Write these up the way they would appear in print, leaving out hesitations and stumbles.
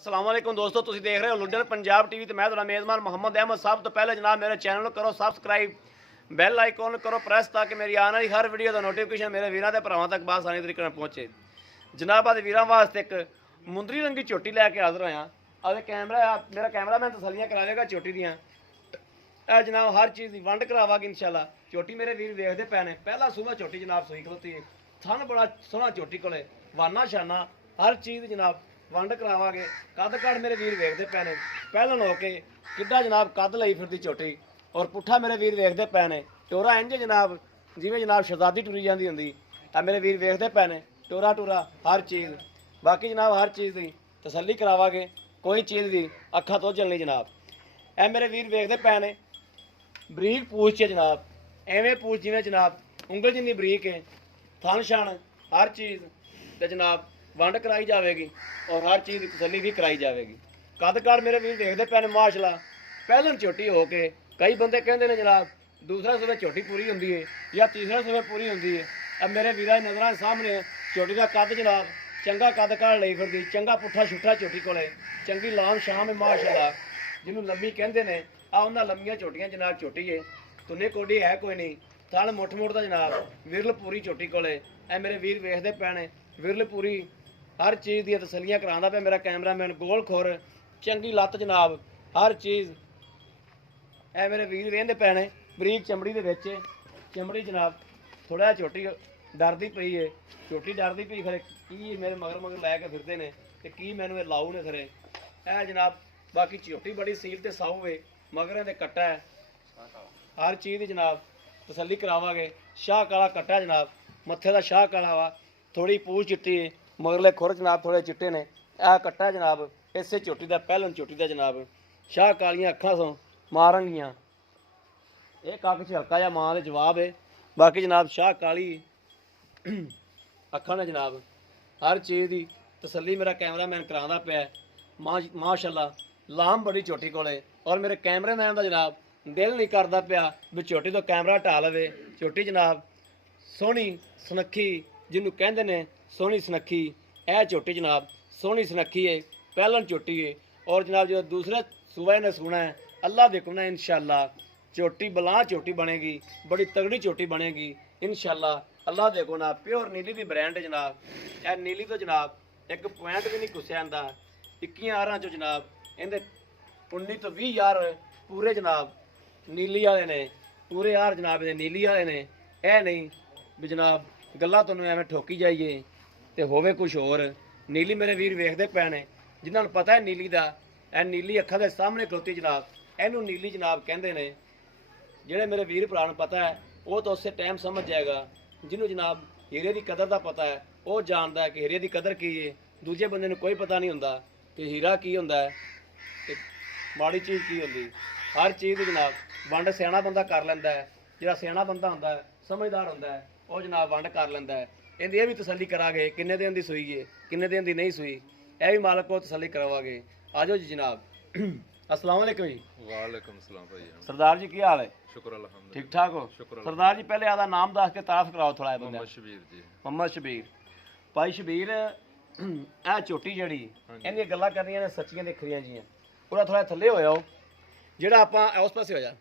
अस्सलाम वालेकुम दोस्तों, तुसीं देख रहे हो लुडन पंजाब टीवी ते मैं तुहाडा मेज़बान मोहम्मद अहमद। सब तो पहले जनाब मेरे चैनल नूं करो सबसक्राइब, बैल आइकॉन करो प्रेस ताकि मेरी आने वाली हर वीडियो का नोटिफिकेशन मेरे वीरां ते भरावां तक आसानी तरीके नाल पहुंचे। जनाब अज वीरां वास्ते एक मुंदरी रंगी चोटी लैके हाज़र होया। अरे कैमरा मेरा कैमरामैन तसल्लियां करावेगा चोटी दियां। ਇਹ जनाब हर चीज़ की वंड करावांगे इंशाल्लाह। चोटी मेरे वीर देखते पे ने, पहला सूबा चोटी जनाब सूई खलोती है, थन बड़ा सोहना चोटी कोले, वाना शाना हर चीज़ जनाब वंड करावांगे। कद काड़ मेरे वीर देखते पे ने, पहलन होके किड्डा जनाब कद लई फिरदी चोटी, और पुट्ठा मेरे वीर देखते पे ने। टोरा इंज जनाब जिवें जनाब शहजादी टुरी जाती होंदी, मेरे वीर देखते पे ने टोरा टूरा हर चीज़। बाकी जनाब हर चीज़ की तसल्ली करावांगे, कोई चीज़ की अखा तो जलनी जनाब। ए मेरे वीर देखते पे ने बरीक पूछ है जनाब, एवें पूछ जिवें जनाब उंगल जिन्नी बरीक है, थन छन हर चीज़ ते जनाब वंड कराई जाएगी और हर चीज़ की तसल्ली भी कराई जाएगी। कद काड़ मेरे वीर देखते पे ने माशाल्लाह पहलन चोटी हो के कई बंदे कहते हैं जनाब दूसरा सूबे चोटी पूरी होंदी है या तीसरा सूबे पूरी होंदी है। अब मेरे वीर नज़र सामने चोटी का कद जनाब चंगा कद काड़ लई फिरदी, चंगा पुट्ठा छुट्ठा चोटी कोले, चंगी लाम शाम है माशाल्लाह, जिन्होंने लम्मी कहते हैं। आ उन्होंने लम्मियां चोटियां जनाब चोटी है, तुन्ने कोडी है कोई नहीं, थन मुठ मुठ का जनाब विरल पूरी चोटी कोले। ए मेरे वीर वेखते पे ने विरल पूरी हर चीज़ दी तसलियां करांदा पे मेरा कैमरामैन, गोल खोर चंगी लत्त जनाब हर चीज़। ए मेरे वीर वेंदे पे ने बरीक चमड़ी दे विच, चमड़ी जनाब थोड़ा चोटी डरदी पई है, चोटी डरदी पई खरे की मेरे मगर मगर लैके फिरदे ने ते की मैनू लाऊ ने खरे। ए जनाब बाकी चोटी बड़ी सील ते साऊ है, मगर दे कट्टा है हर चीज़ जनाब तसल्ली करावांगे। शाह काला कट्टा जनाब, मत्थे का शाह काला वा, थोड़ी पूछ चिट्टी है, मगरले खुर जनाब थोड़े चिट्टे ने। यह कट्टा जनाब इसे चोटी का पहलन चोटी का जनाब शाह कालियां अखां सो मारनगियां। ये कक्ख च हल्का जा मां दे जवाब है। बाकी जनाब शाह काली अखां ने जनाब हर चीज़ की तसल्ली मेरा कैमरामैन करांदा पिया। माशाल्लाह लाम बड़ी चोटी कोले, और मेरे कैमरामैन का जनाब दिल नहीं करता पिया भी चोटी तो कैमरा हटा लवे। चोटी जनाब सोहनी सुनक्खी जिन्होंने कहते हैं सोहनी सुनक्खी, यह चोटी जनाब सोहनी सुनक्खी है, पहलन चोटी है। और जनाब जो दूसरे सूबे ने सुना है अल्लाह देखना इंशाल्लाह चोटी बलां चोटी बनेगी, बड़ी तगड़ी चोटी बनेगी इंशाल्लाह। अल्लाह देखो ना प्योर नीली की ब्रांड है जनाब। यह नीली तो जनाब एक पॉइंट भी नहीं घुसिया आंदा, 21 आरां चो जनाब इहदे 19 तो 20 यार पूरे जनाब नीली वाले ने, पूरे यार जनाब ये नीली वाले ने। यह नहीं भी जनाब गल्लां तुहानूं एवें ठोकी जाइए तो होवे कुछ होर। नीली मेरे वीर वेखते पे ने जिन्होंने पता है नीली का, यह नीली अखां दे सामने खलोती जनाब, इनू नीली जनाब कहते हैं। ਜਿਹੜੇ मेरे वीर भरा ਨੂੰ पता है वो तो उससे टाइम समझ जाएगा, जिन्हों जनाब हीरे की कदर का पता है वो जानता है कि हीरे की कदर की है। दूजे बंदे ਨੂੰ कोई पता नहीं होंदा कि हीरा की होंदा है ते माड़ी चीज़ की होंदी। हर चीज़ जनाब वंड सियाणा बंदा कर लैंदा है, जिहड़ा सियाणा बंदा होंदा है समझदार होंदा है वो जनाब वंड कर लैंदा है। इहदी ये भी तसल्ली करांगे किन्ने दिन दी सूई है किन्ने दिन दी नहीं सूई, यह भी मालक को तसल्ली करवावांगे। आ जाओ जी जनाब। अस्सलाम वालेकुम जी। वालेकुम सलाम भाई। सरदार जी की हाल है? शुक्र अल्हम्दुलिल्लाह, ठीक ठाक हो? शुक्र। सरदार जी पहले आदा नाम दस के तारफ कराओ थोड़ा बंदा। मोहम्मद शबीर जी। मोहम्मद शबीर भाई शबीर, ਇਹ ਝੋਟੀ ਜਿਹੜੀ ਇਹਦੀਆਂ ਗੱਲਾਂ ਕਰਨੀਆਂ ਨੇ ਸੱਚੀਆਂ ਤੇ ਖਰੀਆਂ ਜੀਆਂ। ਉਹਦਾ ਥੋੜਾ ਥੱਲੇ ਹੋਇਆ ਉਹ ਜਿਹੜਾ ਆਪਾਂ ਉਸ ਪਾਸੇ ਹੋ ਜਾ,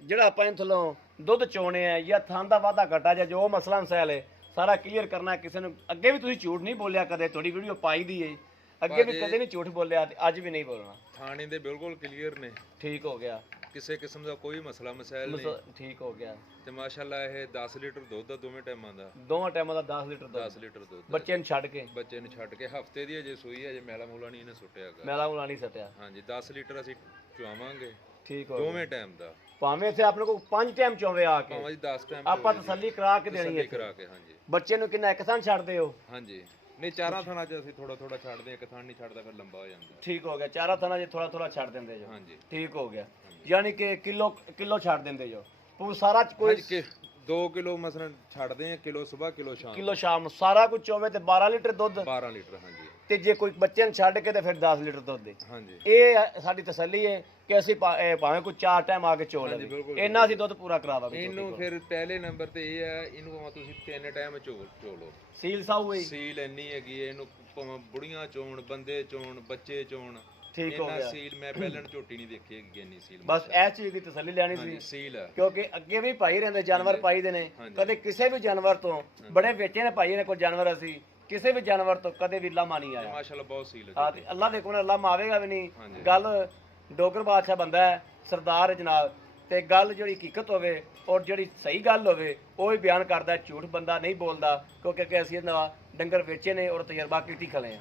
ਜਿਹੜਾ ਆਪਾਂ ਇਹਨਾਂ ਥੱਲੋਂ ਦੁੱਧ ਚੋਣੇ ਆ ਜਾਂ ਥਾਂ ਦਾ ਵਾਧਾ ਘਟਾ ਜਾਂ ਜੋ ਮਸਲਾ ਮਸੈਲ ਹੈ ਸਾਰਾ ਕਲੀਅਰ ਕਰਨਾ। ਕਿਸੇ ਨੂੰ ਅੱਗੇ ਵੀ ਤੁਸੀਂ ਝੂਠ ਨਹੀਂ ਬੋਲਿਆ ਕਦੇ, ਤੁਹਾਡੀ ਵੀਡੀਓ ਪਾਈ ਦੀ ਹੈ, ਅੱਗੇ ਵੀ ਕਦੇ ਨਹੀਂ ਝੂਠ ਬੋਲਿਆ ਤੇ ਅੱਜ ਵੀ ਨਹੀਂ ਬੋਲਣਾ। ਥਾਣੇ ਦੇ ਬਿਲਕੁਲ ਕਲੀਅਰ ਨੇ, ਠੀਕ ਹੋ ਗਿਆ, ਕਿਸੇ ਕਿਸਮ ਦਾ ਕੋਈ ਮਸਲਾ ਮਸਾਇਲ ਨਹੀਂ, ਠੀਕ ਹੋ ਗਿਆ। ਤੇ ਮਾਸ਼ਾਅੱਲਾ ਇਹ 10 ਲੀਟਰ ਦੁੱਧ ਦਾ ਦੋਵੇਂ ਟਾਈਮਾਂ ਦਾ, ਦੋਵਾਂ ਟਾਈਮਾਂ ਦਾ 10 ਲੀਟਰ ਦੁੱਧ, 10 ਲੀਟਰ ਦੁੱਧ ਬੱਚੇ ਨੂੰ ਛੱਡ ਕੇ, ਬੱਚੇ ਨੂੰ ਛੱਡ ਕੇ ਹਫਤੇ ਦੀ ਅਜੇ ਸੂਈ ਹੈ, ਅਜੇ ਮੈਲਾ ਮੂਲਾ ਨਹੀਂ ਇਹਨੇ ਸੁੱਟਿਆ ਗਾ। ਮੈਲਾ ਮੁਲਾ ਨਹੀਂ ਸਟਿਆ। ਹਾਂਜੀ 10 ਲੀਟਰ ਅਸੀਂ ਚੁਆਵਾਂਗੇ, ਠੀਕ ਹੋ ਦੋਵੇਂ ਟਾਈਮ ਦਾ, ਭਾਵੇਂ ਇੱਥੇ ਆਪਣੇ ਕੋਲ 5 ਟਾਈਮ ਚੋਵੇ ਆ ਕੇ, ਭਾਵੇਂ ਜੀ 10 ਟਾਈਮ ਆਪਾਂ ਤਸੱਲੀ ਕਰਾ ਕੇ ਦੇਣੀ ਹੈ ਕਰਾ ਕੇ। ਹਾਂਜੀ ਬੱਚੇ ਨੂੰ ਕਿੰਨਾ ਇੱਕ ਥਾਂ ਛੱਡਦੇ ਹੋ? ਹਾਂਜੀ ਨਹੀਂ ਚਾਰਾਂ ਥਾਣਾ 'ਚ ਅਸੀਂ ਥੋੜਾ ਥੋੜਾ ਛੱਡਦੇ ਹਾਂ, ਇੱਕ ਥਾਂ ਨਹੀਂ ਛੱਡਦਾ ਫਿਰ ਲੰਬਾ ਹੋ ਜਾਂਦਾ। ਠੀਕ ਹੋ ਗਿਆ, ਚਾਰਾਂ ਥਾਂ 'ਚ ਥੋੜਾ ਥੋੜਾ ਛੱਡ ਦਿੰਦੇ ਜੋ। ਹਾਂਜੀ ਠੀਕ ਹੋ ਗਿਆ, ਯਾਨੀ ਕਿ ਕਿਲੋ ਛੱਡ ਦਿੰਦੇ ਜੋ ਪੂਰਾ ਸਾਰਾ ਕੋਈ 2 ਕਿਲੋ ਮਸਲਨ ਛੱਡਦੇ ਆ, ਕਿਲੋ ਸਵੇਰ ਕਿਲੋ ਸ਼ਾਮ, ਕਿਲੋ ਸ਼ਾਮ ਨੂੰ ਸਾਰਾ ਕੁਝ ਚੋਵੇ ਤੇ 12 ਲੀਟਰ ਦੁੱਧ, 12 ਲੀਟਰ। ਹਾਂਜੀ ਤੇ ਜੇ ਕੋਈ ਬੱਚੇ ਨੂੰ ਛੱਡ ਕੇ ਤੇ ਫਿਰ 10 ਲੀਟਰ ਦੁੱਧ ਦੇ। ਹਾਂਜੀ ਇਹ ਸਾਡੀ ਤਸੱਲੀ ਹੈ ਕਿ ਅਸੀਂ ਭਾਵੇਂ ਕੋਈ 4 ਟਾਈਮ ਆ ਕੇ ਚੋ ਹਾਂਜੀ, ਲਵੇ, ਬਿਲਕੁਲ। ਇੰਨਾ ਅਸੀਂ ਦੁੱਧ ਪੂਰਾ ਕਰਾਵਾਂਗੇ। ਇਹਨੂੰ ਫਿਰ ਪਹਿਲੇ ਨੰਬਰ ਤੇ ਇਹ ਹੈ, ਇਹਨੂੰ ਭਾਵੇਂ ਤੁਸੀਂ 3 ਟਾਈਮ ਚੋ ਲਓ, ਸੀਲ ਸਾਊ ਹੈ, ਸੀਲ ਇੰਨੀ ਹੈਗੀ ਹੈ, ਇਹਨੂੰ ਭਾਵੇਂ ਬੁੜੀਆਂ ਚੋਣ ਬੰਦੇ ਚੋਣ ਬੱਚੇ ਚੋਣ ਠੀਕ ਹੋ ਇੰਨਾ ਗਿਆ। ਸੀਲ ਮੈਂ ਪਹਿਲਾਂ ਝੋਟੀ ਨਹੀਂ ਦੇਖੀ ਹੈਗੀ ਇੰਨੀ ਸੀਲ ਬਸ ਇਹ ਚੀਜ਼ ਦੀ ਤਸੱਲੀ ਲੈਣੀ ਸੀ ਹਾਂਜੀ ਸੀਲ ਹੈ ਕਿਉਂਕਿ ਅੱਗੇ ਵੀ ਭਾਈ ਰਹਿੰਦੇ ਜਾਨਵਰ ਪਾਈਦੇ ਨੇ ਹਾਂਜੀ। ਕਦੇ ਕਿਸੇ ਵੀ ਜਾਨਵਰ ਤੋਂ ਬੜੇ ਵੇਚੇ ਨੇ ਭਾਈ ਨੇ ਕੋਈ ਜਾਨਵਰ ਅਸੀਂ ਕਿਸੇ ਵੀ ਜਾਨਵਰ ਤੋਂ ਕਦੇ ਵੀ ਲਾਮਾ ਨਹੀਂ ਆਇਆ। ਮਾਸ਼ਾਅੱਲਾ ਬਹੁਤ ਸੀਲ ਹੈ ਹਾਂ ਤੇ ਅੱਲਾਹ ਦੇ ਕੋਲ ਲਾਮਾ ਆਵੇਗਾ ਵੀ ਨਹੀਂ। ਹਾਂਜੀ। ਗੱਲ ਡੋਗਰ ਬਾਦਸ਼ਾਹ ਬੰਦਾ ਹੈ ਸਰਦਾਰ ਹੈ ਜਨਾਬ ਤੇ ਗੱਲ ਜਿਹੜੀ ਹਕੀਕਤ ਹੋਵੇ ਔਰ ਜਿਹੜੀ ਸਹੀ ਗੱਲ ਹੋਵੇ ਉਹ ਹੀ ਬਿਆਨ ਕਰਦਾ ਹੈ, ਝੂਠ ਬੰਦਾ ਨਹੀਂ ਬੋਲਦਾ ਕਿਉਂਕਿ ਅਸੀਂ ਇਹਨਾਂ ਡੰਗਰ ਵੇਚੇ ਨੇ ਔਰ ਤਜਰਬਾ ਕੀਤੀ ਖਲੇ ਆ।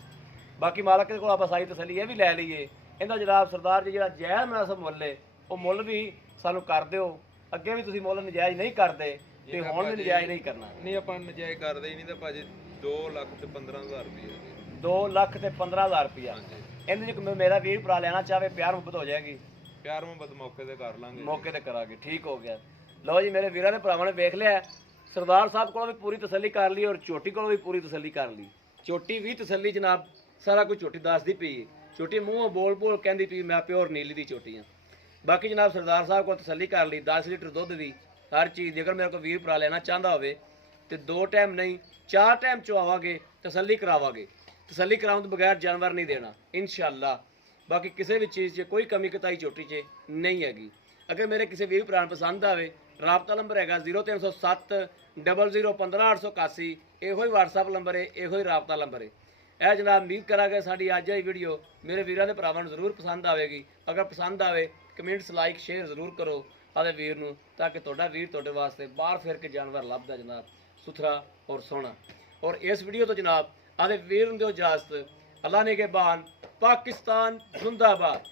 ਬਾਕੀ ਮਾਲਕ ਦੇ ਕੋਲ ਆਪਾਂ ਸਾਰੀ ਤਸੱਲੀ ਇਹ ਵੀ ਲੈ ਲਈਏ ਇਹਦਾ ਜਨਾਬ ਸਰਦਾਰ ਜੀ ਜਿਹੜਾ ਜਾਇਜ਼ ਮੁਨਾਸਬ ਮੁੱਲ ਹੈ ਉਹ ਮੁੱਲ ਵੀ ਸਾਨੂੰ ਕਰ ਦਿਓ। ਅੱਗੇ ਵੀ ਤੁਸੀਂ ਮੁੱਲ ਨਜਾਇਜ਼ ਨਹੀਂ ਕਰਦੇ ਤੇ ਹੁਣ ਵੀ ਨਜਾਇਜ਼ ਨਹੀਂ ਕਰਨਾ। ਨਹੀਂ ਆਪਾਂ ਨਜਾਇਜ਼ ਕਰਦੇ ਹੀ ਨਹੀਂ ਤਾਂ ਭਾਜੀ 2 ਲੱਖ ਤੇ 15,000 ਰੁਪਏ 2 ਲੱਖ ਤੇ 15,000 ਰੁਪਇਆ ਹਾਂਜੀ ਇਹਦੇ ਚ ਮੇਰਾ ਵੀਰ ਭਰਾ ਲੈਣਾ ਚਾਹਵੇ ਪਿਆਰ ਮੁਹੱਬਤ ਹੋ ਜਾਏਗੀ ਪਿਆਰ ਮੁਹੱਬਤ ਮੌਕੇ ਤੇ ਕਰ ਲਾਂਗੇ ਮੌਕੇ ਤੇ ਕਰਾਂਗੇ। ਠੀਕ ਹੋ ਗਿਆ। ਲਓ ਜੀ ਮੇਰੇ ਵੀਰਾਂ ਦੇ ਭਰਾਵਾਂ ਨੇ ਵੇਖ ਲਿਆ ਸਰਦਾਰ ਸਾਹਿਬ ਕੋਲੋਂ ਵੀ ਪੂਰੀ ਤਸੱਲੀ ਕਰ ਲਈ ਔਰ ਚੋਟੀ ਕੋਲੋਂ ਵੀ ਪੂਰੀ ਤਸੱਲੀ ਕਰ ਲਈ। ਚੋਟੀ ਵੀ ਤਸੱਲੀ ਜਨਾਬ ਸਾਰਾ ਕੁਝ ਚੋਟੀ ਦੱਸਦੀ ਪਈ ਹੈ। ਚੋਟੀ ਮੂੰਹੋਂ ਬੋਲ ਬੋਲ ਕਹਿੰਦੀ ਪਈ ਮੈਂ ਪਿਓਰ ਨੀਲੀ ਦੀ ਚੋਟੀ ਆ। ਬਾਕੀ ਜਨਾਬ ਸਰਦਾਰ ਸਾਹਿਬ ਕੋਲ ਤਸੱਲੀ ਕਰ ਲਈ 10 ਲੀਟਰ ਦੁੱਧ ਦੀ ਹਰ ਚੀਜ਼। ਜੇਕਰ ਮੇਰੇ ਕੋਲ ਵੀਰ ਭਰਾ ਲੈਣਾ ਚਾਹੁੰਦਾ ਹੋਵੇ ਤੇ 2 ਟਾਈਮ ਨਹੀਂ 4 ਟਾਈਮ ਚਵਾਵਾਂਗੇ ਤਸੱਲੀ ਕਰਾਵਾਂਗੇ। ਤਸੱਲੀ ਕਰਾਉਣ ਤੋਂ ਬਗੈਰ ਜਾਨਵਰ ਨਹੀਂ ਦੇਣਾ ਇਨਸ਼ਾਅੱਲਾ। ਬਾਕੀ ਕਿਸੇ ਵੀ ਚੀਜ਼ 'ਚ ਕੋਈ ਕਮੀ ਕਤਾਈ ਚੋਟੀ 'ਚ ਨਹੀਂ ਹੈਗੀ। ਅਗਰ ਮੇਰੇ ਕਿਸੇ ਵੀਰ ਭਰਾ ਨੂੰ ਪਸੰਦ ਆਵੇ ਰਾਬਤਾ ਨੰਬਰ ਹੈਗਾ 0307 0015 ਇਹੋ ਹੀ WhatsApp ਨੰਬਰ ਹੈ, ਇਹੋ ਹੀ ਰਾਬਤਾ ਨੰਬਰ ਹੈ। ਇਹ ਜਨਾਬ ਉਮੀਦ ਕਰਾਂਗੇ ਸਾਡੀ ਅੱਜ ਦੀ ਵੀਡੀਓ ਮੇਰੇ ਵੀਰਾਂ ਦੇ ਭਰਾਵਾਂ ਨੂੰ ਜ਼ਰੂਰ ਪਸੰਦ ਆਵੇਗੀ। ਅਗਰ ਪਸੰਦ ਆਵੇ ਕਮੈਂਟਸ ਲਾਈਕ ਸ਼ੇਅਰ ਜ਼ਰੂਰ ਕਰੋ ਆਦੇ ਵੀਰ ਨੂੰ ਤਾਂ ਕਿ ਤੁਹਾਡਾ ਵੀਰ ਤੁਹਾਡੇ ਵਾਸਤੇ ਬਾਹਰ ਫਿਰ ਕੇ ਜਾਨਵਰ ਲੱਭਦਾ ਜਨਾਬ ਸੁਥਰਾ ਔਰ ਸੋਹਣਾ। ਔਰ ਇਸ ਵੀਡੀਓ ਤੋਂ ਜਨਾਬ ਆਦੇ ਵੀਰ ਨੂੰ ਦਿਓ ਇਜਾਜ਼ਤ। ਅੱਲਾਹ ਨੇ ਕੇ ਬਾਨ ਪਾਕਿਸਤਾਨ ਜ਼ਿੰਦਾਬਾਦ।